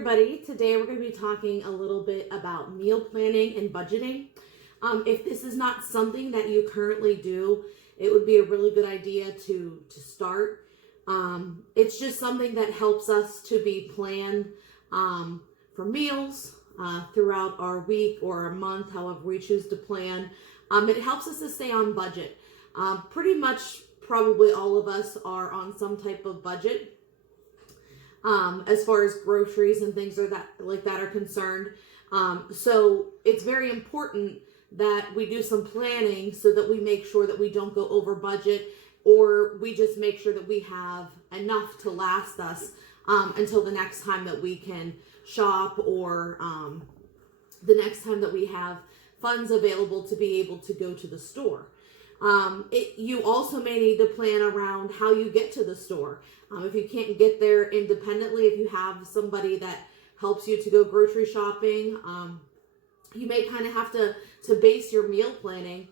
everybody. Today we're going to be talking a little bit about meal planning and budgeting. If this is not something that you currently do, it would be a really good idea to start. It's just something that helps us to be planned for meals throughout our week or our month, however we choose to plan. It helps us to stay on budget. Pretty much probably all of us are on some type of budget. As far as groceries and things like that are concerned. So it's very important that we do some planning so that we make sure that we don't go over budget, or we just make sure that we have enough to last us until the next time that we can shop, or the next time that we have funds available to be able to go to the store. You also may need to plan around how you get to the store. If you can't get there independently, if you have somebody that helps you to go grocery shopping, you may kind of have to base your meal planning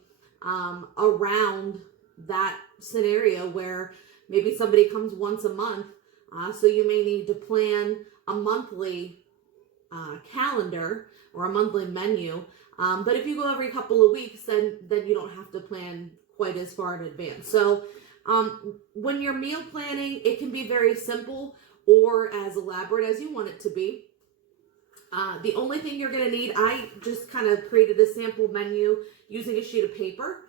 around that scenario where maybe somebody comes once a month. So you may need to plan a monthly calendar or a monthly menu. But if you go every couple of weeks, then you don't have to plan quite as far in advance. So when you're meal planning, it can be very simple or as elaborate as you want it to be. The only thing you're going to need, I just kind of created a sample menu using a sheet of paper.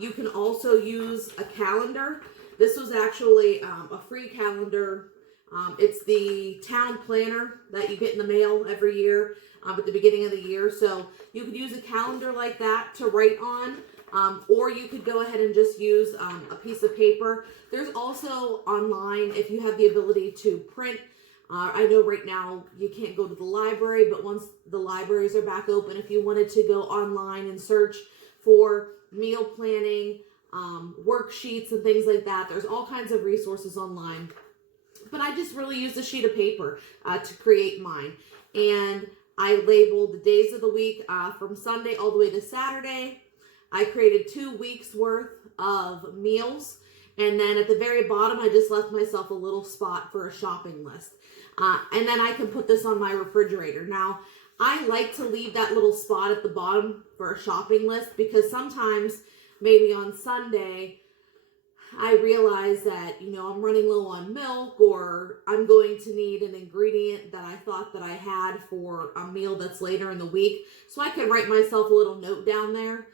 You can also use a calendar. This was actually a free calendar. It's the town planner that you get in the mail every year at the beginning of the year. So you could use a calendar like that to write on, or you could go ahead and just use a piece of paper. There's also online, if you have the ability to print. I know right now you can't go to the library, but once the libraries are back open, if you wanted to go online and search for meal planning, worksheets and things like that, there's all kinds of resources online. But I just really used a sheet of paper to create mine. And I labeled the days of the week from Sunday all the way to Saturday. I created 2 weeks worth of meals. And then at the very bottom, I just left myself a little spot for a shopping list. And then I can put this on my refrigerator. Now, I like to leave that little spot at the bottom for a shopping list because sometimes, maybe on Sunday, I realize that, I'm running low on milk, or I'm going to need an ingredient that I thought that I had for a meal that's later in the week. So I can write myself a little note down there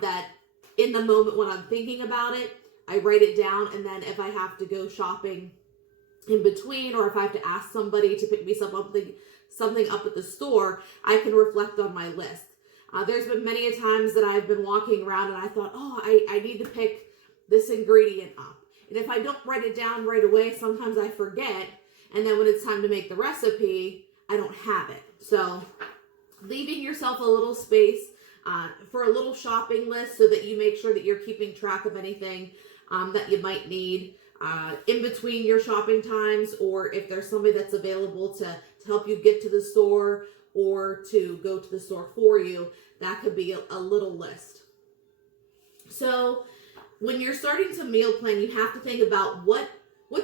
that in the moment when I'm thinking about it, I write it down. And then if I have to go shopping in between, or if I have to ask somebody to pick me something up at the store, I can reflect on my list. There's been many a times that I've been walking around and I thought, I need to pick this ingredient up. And if I don't write it down right away, sometimes I forget. And then when it's time to make the recipe, I don't have it. So leaving yourself a little space for a little shopping list so that you make sure that you're keeping track of anything that you might need in between your shopping times, or if there's somebody that's available to help you get to the store or to go to the store for you, that could be a little list. So when you're starting to meal plan, you have to think about what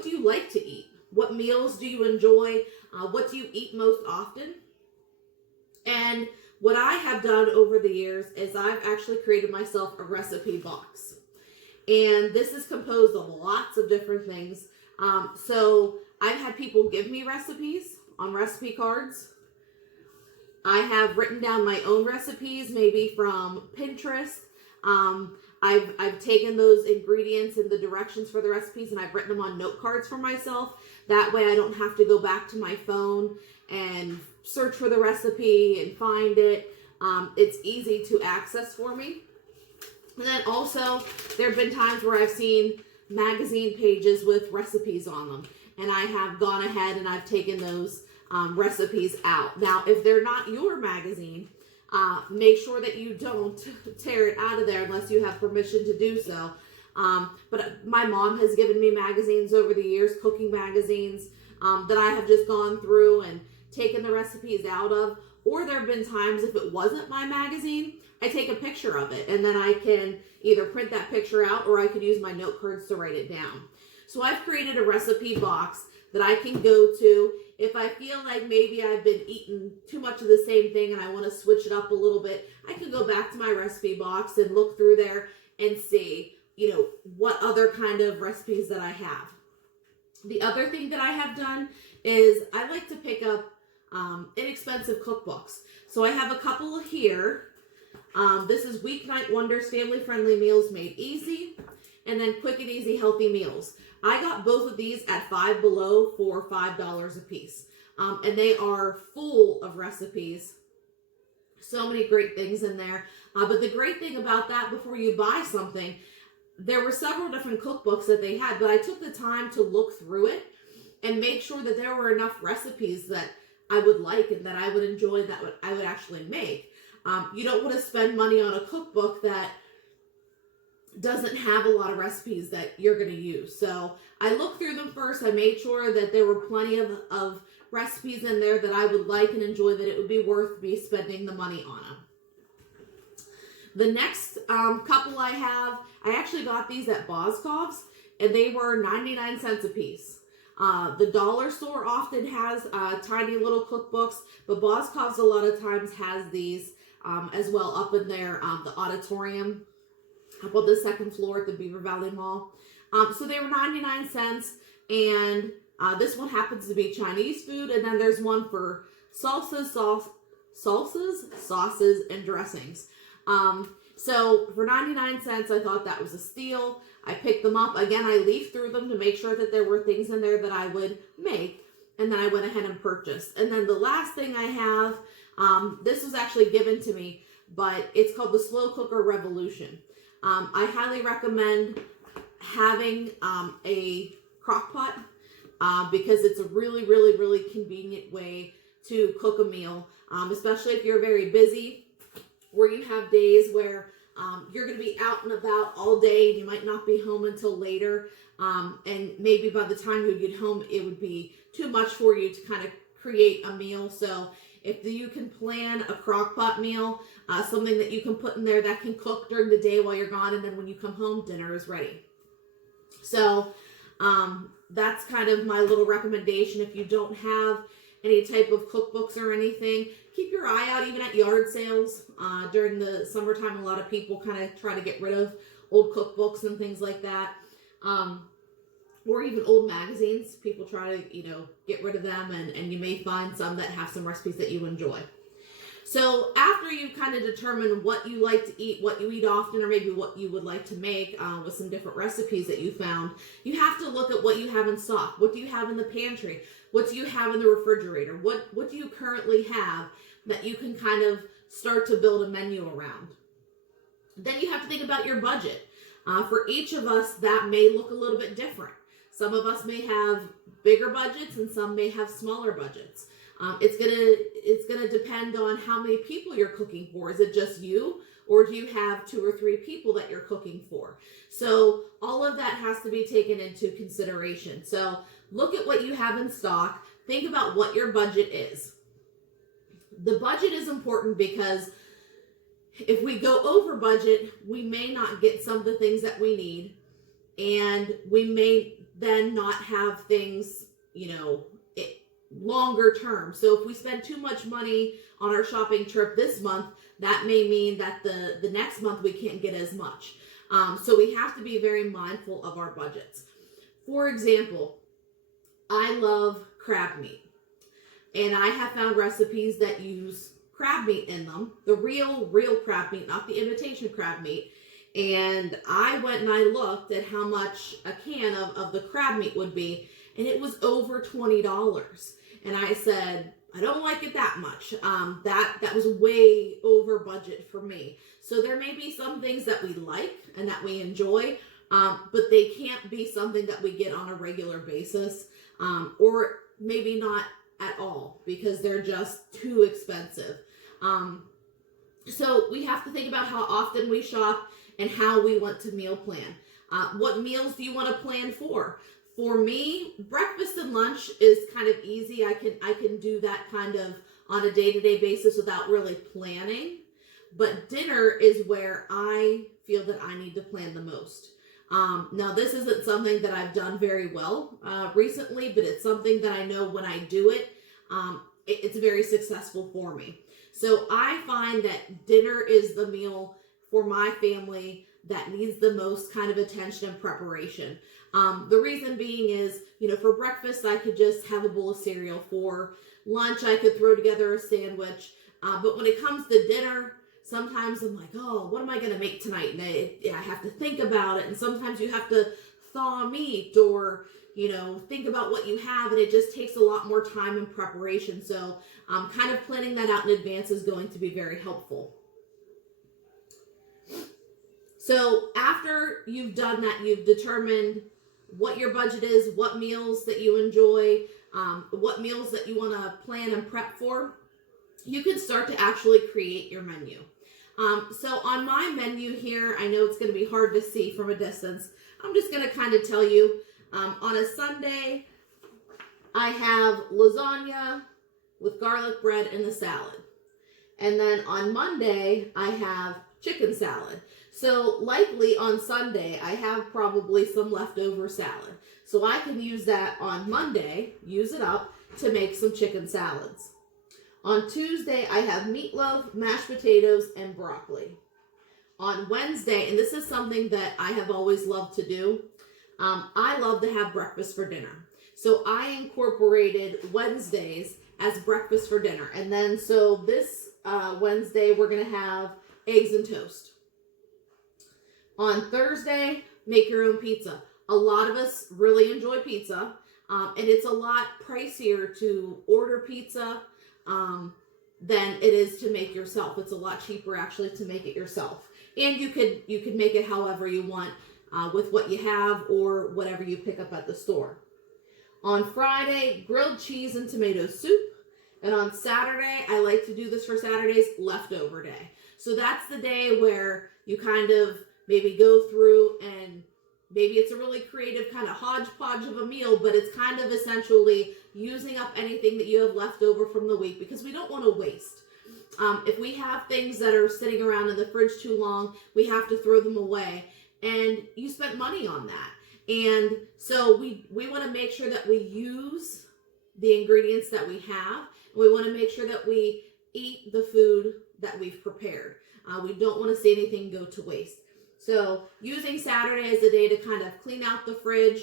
do you like to eat? What meals do you enjoy? What do you eat most often? And what I have done over the years is I've actually created myself a recipe box. And this is composed of lots of different things. So I've had people give me recipes on recipe cards. I have written down my own recipes, maybe from Pinterest. I've taken those ingredients and the directions for the recipes and I've written them on note cards for myself. That way I don't have to go back to my phone and search for the recipe and find it. It's easy to access for me. And then also, there have been times where I've seen magazine pages with recipes on them. And I have gone ahead and I've taken those recipes out. Now, if they're not your magazine, make sure that you don't tear it out of there unless you have permission to do so. But my mom has given me magazines over the years, cooking magazines, that I have just gone through and taken the recipes out of. Or there have been times if it wasn't my magazine, I take a picture of it and then I can either print that picture out or I could use my note cards to write it down. So I've created a recipe box that I can go to if I feel like maybe I've been eating too much of the same thing and I want to switch it up a little bit, I can go back to my recipe box and look through there and see, what other kind of recipes that I have. The other thing that I have done is I like to pick up inexpensive cookbooks. So I have a couple here. This is Weeknight Wonders, family-friendly meals made easy, and then Quick and Easy Healthy Meals. I got both of these at Five Below for $5 a piece. And they are full of recipes. So many great things in there. But the great thing about that, before you buy something, there were several different cookbooks that they had, but I took the time to look through it and make sure that there were enough recipes that I would like and that I would enjoy, that I would actually make. You don't want to spend money on a cookbook that doesn't have a lot of recipes that you're going to use. So I looked through them first. I made sure that there were plenty of recipes in there that I would like and enjoy, that it would be worth me spending the money on them. The next couple I actually got these at Boscov's, and they were 99 cents a piece. The dollar store often has tiny little cookbooks, but Boscov's a lot of times has these as well up in their the auditorium up on the second floor at the Beaver Valley Mall. So they were 99 cents, and this one happens to be Chinese food, and then there's one for sauces, sauces, and dressings. So for 99 cents, I thought that was a steal. I picked them up. Again, I leafed through them to make sure that there were things in there that I would make, and then I went ahead and purchased. And then the last thing I have, this was actually given to me, but it's called the Slow Cooker Revolution. I highly recommend having a crock pot because it's a really, really, really convenient way to cook a meal, especially if you're very busy, or you have days where you're going to be out and about all day and you might not be home until later. And maybe by the time you get home, it would be too much for you to kind of create a meal. So if you can plan a crock pot meal, something that you can put in there that can cook during the day while you're gone, and then when you come home, dinner is ready. So that's kind of my little recommendation. If you don't have any type of cookbooks or anything, keep your eye out even at yard sales. During the summertime, a lot of people kind of try to get rid of old cookbooks and things like that. Or even old magazines. People try to, get rid of them, and you may find some that have some recipes that you enjoy. So after you've kind of determined what you like to eat, what you eat often, or maybe what you would like to make with some different recipes that you found, you have to look at what you have in stock. What do you have in the pantry? What do you have in the refrigerator? What do you currently have that you can kind of start to build a menu around? Then you have to think about your budget. For each of us, that may look a little bit different. Some of us may have bigger budgets and some may have smaller budgets. It's gonna depend on how many people you're cooking for. Is it just you, or do you have 2 or 3 people that you're cooking for? So all of that has to be taken into consideration. So look at what you have in stock. Think about what your budget is. The budget is important because if we go over budget, we may not get some of the things that we need, and we may then not have things, longer term. So if we spend too much money on our shopping trip this month, that may mean that the next month we can't get as much. So we have to be very mindful of our budgets. For example, I love crab meat, and I have found recipes that use crab meat in them, the real crab meat, not the imitation crab meat. And I went and I looked at how much a can of the crab meat would be, and it was over $20. And I said, I don't like it that much. That was way over budget for me. So there may be some things that we like and that we enjoy, but they can't be something that we get on a regular basis, or maybe not at all, because they're just too expensive. So we have to think about how often we shop and how we want to meal plan. What meals do you want to plan for? For me, breakfast and lunch is kind of easy. I can do that kind of on a day-to-day basis without really planning. But dinner is where I feel that I need to plan the most. Now, this isn't something that I've done very well recently, but it's something that I know when I do it, it's very successful for me. So I find that dinner is the meal for my family that needs the most kind of attention and preparation. The reason being is, for breakfast, I could just have a bowl of cereal. For lunch, I could throw together a sandwich. But when it comes to dinner, sometimes I'm like, oh, what am I going to make tonight? And I have to think about it. And sometimes you have to thaw meat or, think about what you have. And it just takes a lot more time and preparation. So kind of planning that out in advance is going to be very helpful. So after you've done that, you've determined what your budget is, what meals that you enjoy, what meals that you want to plan and prep for, you can start to actually create your menu. So on my menu here, I know it's going to be hard to see from a distance. I'm just going to kind of tell you, on a Sunday, I have lasagna with garlic bread and a salad. And then on Monday, I have chicken salad. So likely on Sunday, I have probably some leftover salad. So I can use that on Monday, use it up to make some chicken salads. On Tuesday, I have meatloaf, mashed potatoes, and broccoli. On Wednesday, and this is something that I have always loved to do, I love to have breakfast for dinner. So I incorporated Wednesdays as breakfast for dinner. And then so this Wednesday, we're going to have eggs and toast. On Thursday, make your own pizza. A lot of us really enjoy pizza, and it's a lot pricier to order pizza than it is to make yourself. It's a lot cheaper actually to make it yourself. And you could make it however you want with what you have or whatever you pick up at the store. On Friday, grilled cheese and tomato soup. And on Saturday, I like to do this for Saturdays, leftover day. So that's the day where you kind of maybe go through and maybe it's a really creative kind of hodgepodge of a meal, but it's kind of essentially using up anything that you have left over from the week because we don't want to waste. If we have things that are sitting around in the fridge too long, we have to throw them away. And you spent money on that. And so we want to make sure that we use the ingredients that we have. And we want to make sure that we eat the food that we've prepared. We don't want to see anything go to waste. So using Saturday as a day to kind of clean out the fridge,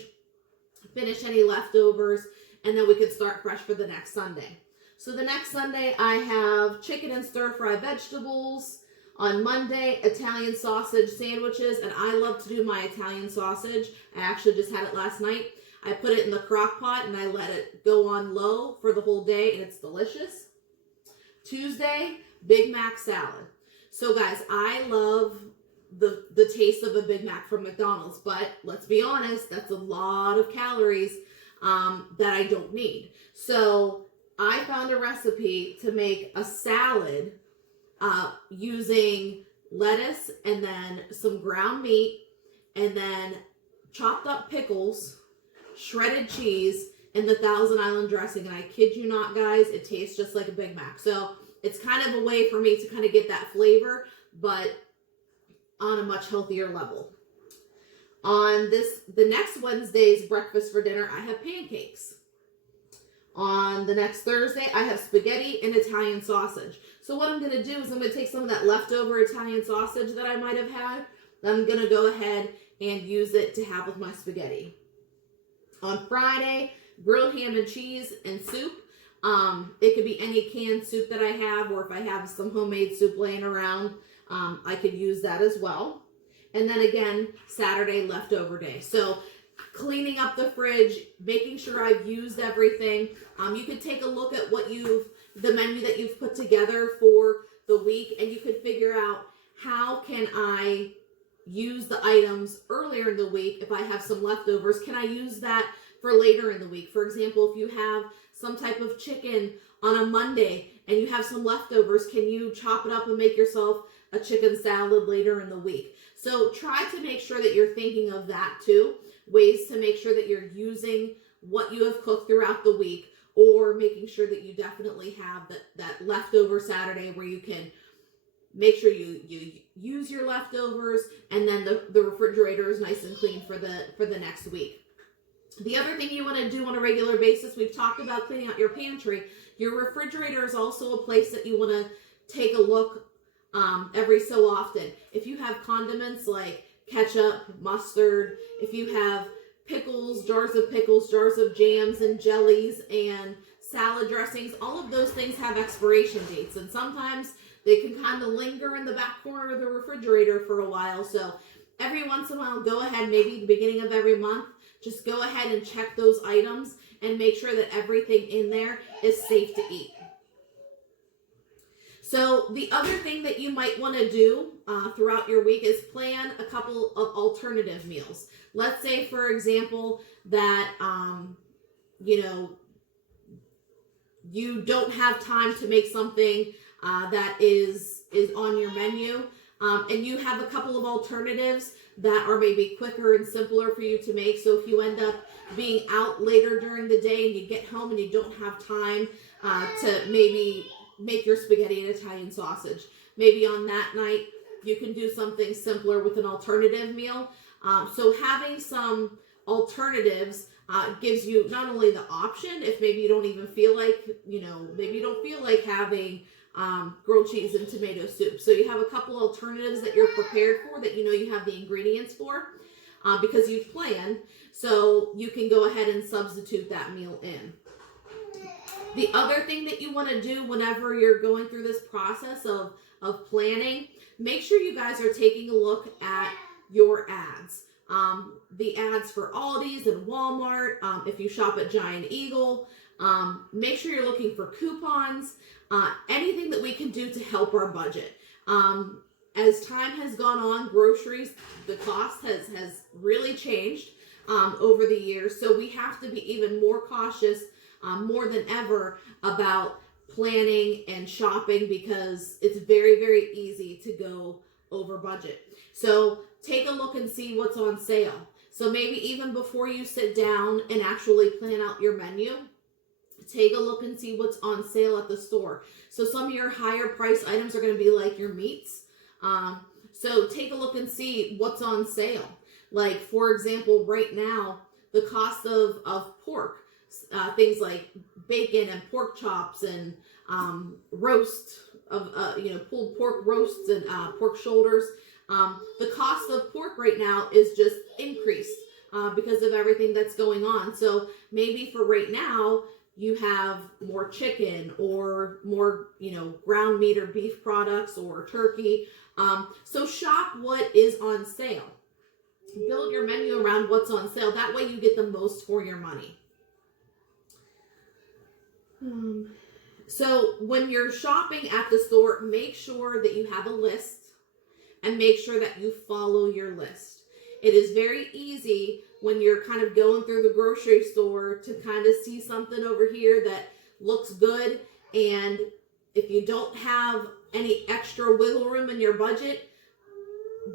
finish any leftovers, and then we could start fresh for the next Sunday. So the next Sunday, I have chicken and stir-fry vegetables. On Monday, Italian sausage sandwiches, and I love to do my Italian sausage. I actually just had it last night. I put it in the crock pot and I let it go on low for the whole day, and it's delicious. Tuesday, Big Mac salad. So guys, I love the taste of a Big Mac from McDonald's, but let's be honest, that's a lot of calories that I don't need. So I found a recipe to make a salad using lettuce and then some ground meat and then chopped up pickles, shredded cheese, and the Thousand Island dressing. And I kid you not, guys, it tastes just like a Big Mac. So it's kind of a way for me to kind of get that flavor, but on a much healthier level. On the next Wednesday's breakfast for dinner, I have pancakes. On the next Thursday, I have spaghetti and Italian sausage. So what I'm going to do is I'm going to take some of that leftover Italian sausage that I might have had. I'm going to go ahead and use it to have with my spaghetti. On Friday, grilled ham and cheese and soup. It could be any canned soup that I have, or if I have some homemade soup laying around, I could use that as well. And then again, Saturday, leftover day. So cleaning up the fridge, making sure I've used everything. You could take a look at the menu that you've put together for the week, and you could figure out how can I use the items earlier in the week. If I have some leftovers, can I use that for later in the week? For example, if you have some type of chicken on a Monday and you have some leftovers, can you chop it up and make yourself a chicken salad later in the week? So try to make sure that you're thinking of that too. Ways to make sure that you're using what you have cooked throughout the week, or making sure that you definitely have that leftover Saturday where you can make sure you use your leftovers, and then the refrigerator is nice and clean for the next week. The other thing you want to do on a regular basis, we've talked about cleaning out your pantry. Your refrigerator is also a place that you want to take a look every so often. If you have condiments like ketchup, mustard, if you have pickles, jars of jams and jellies and salad dressings, all of those things have expiration dates, and sometimes they can kind of linger in the back corner of the refrigerator for a while. So every once in a while, go ahead, maybe the beginning of every month, just go ahead and check those items and make sure that everything in there is safe to eat. So the other thing that you might want to do throughout your week is plan a couple of alternative meals. Let's say, for example, that, you don't have time to make something that is on your menu, and you have a couple of alternatives that are maybe quicker and simpler for you to make. So if you end up being out later during the day and you get home and you don't have time to maybe make your spaghetti and Italian sausage, maybe on that night you can do something simpler with an alternative meal. So having some alternatives gives you not only the option, if maybe you don't even feel like, maybe you don't feel like having grilled cheese and tomato soup. So you have a couple alternatives that you're prepared for, that you have the ingredients for, because you've planned, so you can go ahead and substitute that meal in. The other thing that you want to do whenever you're going through this process of planning, make sure you guys are taking a look at your ads. The ads for Aldi's and Walmart, if you shop at Giant Eagle, make sure you're looking for coupons, anything that we can do to help our budget. As time has gone on, groceries, the cost has really changed over the years, so we have to be even more cautious, more than ever, about planning and shopping, because it's very, very easy to go over budget. So take a look and see what's on sale. So maybe even before you sit down and actually plan out your menu, take a look and see what's on sale at the store. So some of your higher price items are going to be like your meats. So take a look and see what's on sale. Like, for example, right now, the cost of pork, things like bacon and pork chops and roast of pulled pork roasts and pork shoulders. The cost of pork right now is just increased because of everything that's going on. So maybe for right now, you have more chicken or more, ground meat or beef products or turkey. So shop what is on sale. Build your menu around what's on sale. That way you get the most for your money. So when you're shopping at the store, make sure that you have a list and make sure that you follow your list. It is very easy when you're kind of going through the grocery store to kind of see something over here that looks good, and if you don't have any extra wiggle room in your budget,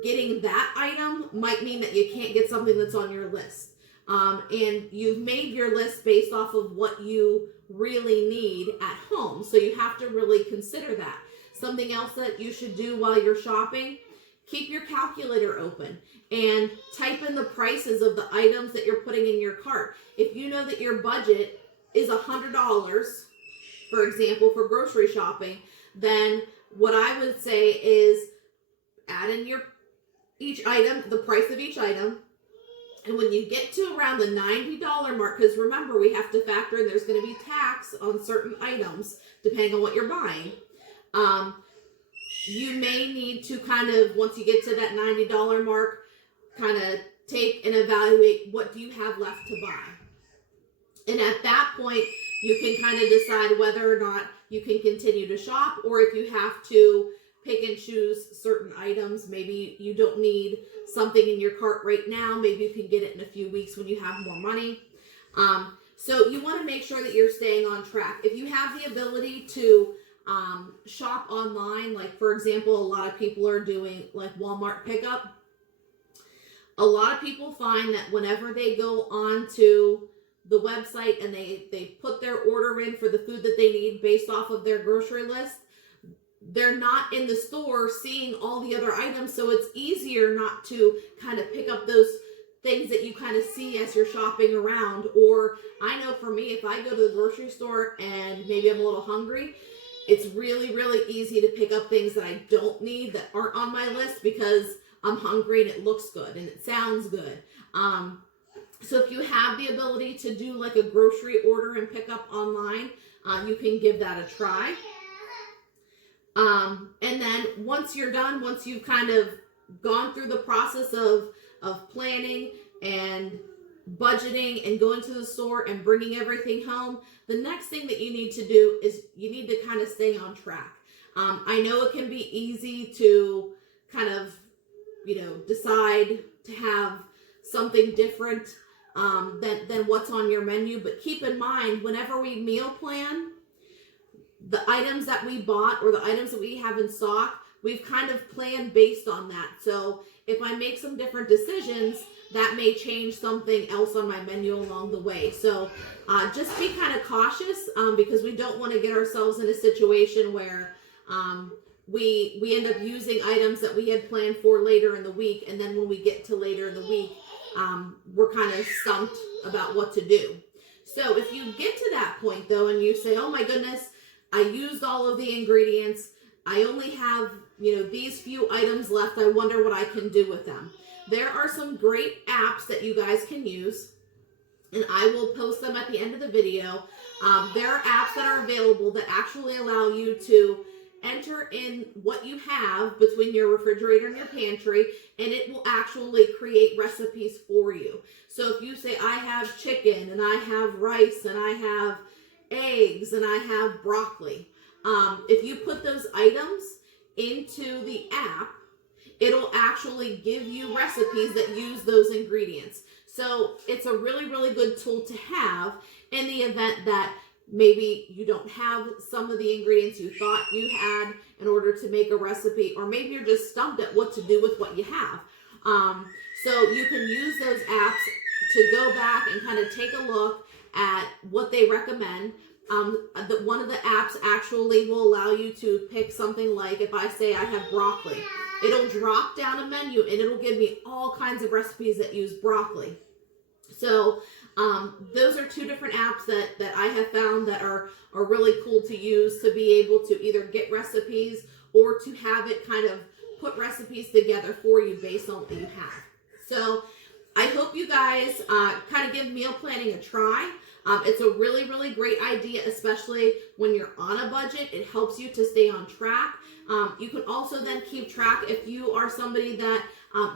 getting that item might mean that you can't get something that's on your list. And you've made your list based off of what you really need at home. So you have to really consider that. Something else that you should do while you're shopping, keep your calculator open and type in the prices of the items that you're putting in your cart. If you know that your budget is $100, for example, for grocery shopping, then what I would say is add in each item, the price of each item. And when you get to around the $90 mark, because remember, we have to factor in there's going to be tax on certain items depending on what you're buying. You may need to kind of, once you get to that $90 mark, kind of take and evaluate what do you have left to buy. And at that point, you can kind of decide whether or not you can continue to shop, or if you have to pick and choose certain items. Maybe you don't need something in your cart right now. Maybe you can get it in a few weeks when you have more money. So you want to make sure that you're staying on track. If you have the ability to shop online, like for example, a lot of people are doing like Walmart pickup. A lot of people find that whenever they go onto the website and they put their order in for the food that they need based off of their grocery list, they're not in the store seeing all the other items, so it's easier not to kind of pick up those things that you kind of see as you're shopping around. Or I know for me, if I go to the grocery store and maybe I'm a little hungry, it's really, really easy to pick up things that I don't need that aren't on my list because I'm hungry and it looks good and it sounds good. So if you have the ability to do like a grocery order and pick up online, you can give that a try. And then once you're done, once you've kind of gone through the process of planning and budgeting and going to the store and bringing everything home, the next thing that you need to do is you need to kind of stay on track. I know it can be easy to kind of, decide to have something different than what's on your menu, but keep in mind, whenever we meal plan, the items that we bought or the items that we have in stock, we've kind of planned based on that. So if I make some different decisions, that may change something else on my menu along the way. So just be kind of cautious because we don't want to get ourselves in a situation where we end up using items that we had planned for later in the week, and then when we get to later in the week, we're kind of stumped about what to do. So if you get to that point though, and you say, oh my goodness, I used all of the ingredients, I only have, these few items left, I wonder what I can do with them. There are some great apps that you guys can use, and I will post them at the end of the video. There are apps that are available that actually allow you to enter in what you have between your refrigerator and your pantry, and it will actually create recipes for you. So if you say, I have chicken, and I have rice, and I have eggs, and I have broccoli, if you put those items into the app, it'll actually give you recipes that use those ingredients. So it's a really, really good tool to have in the event that maybe you don't have some of the ingredients you thought you had in order to make a recipe, or maybe you're just stumped at what to do with what you have. So you can use those apps to go back and kind of take a look at what they recommend. One of the apps actually will allow you to pick something like, if I say I have broccoli, it'll drop down a menu and it'll give me all kinds of recipes that use broccoli. So those are two different apps that I have found that are really cool to use to be able to either get recipes or to have it kind of put recipes together for you based on what you have. So I hope you guys kind of give meal planning a try. It's a really, really great idea, especially when you're on a budget. It helps you to stay on track. You can also then keep track if you are somebody that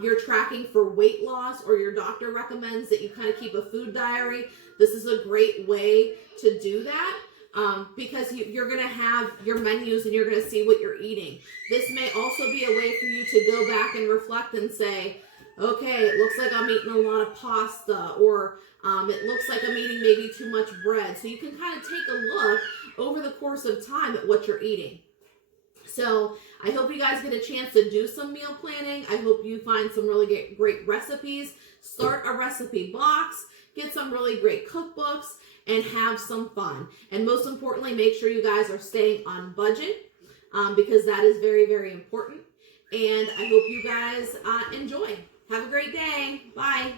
you're tracking for weight loss, or your doctor recommends that you kind of keep a food diary. This is a great way to do that because you're going to have your menus and you're going to see what you're eating. This may also be a way for you to go back and reflect and say, okay, it looks like I'm eating a lot of pasta, or it looks like I'm eating maybe too much bread. So you can kind of take a look over the course of time at what you're eating. So I hope you guys get a chance to do some meal planning. I hope you find some really great recipes. Start a recipe box, get some really great cookbooks, and have some fun. And most importantly, make sure you guys are staying on budget because that is very, very important. And I hope you guys enjoy. Have a great day. Bye.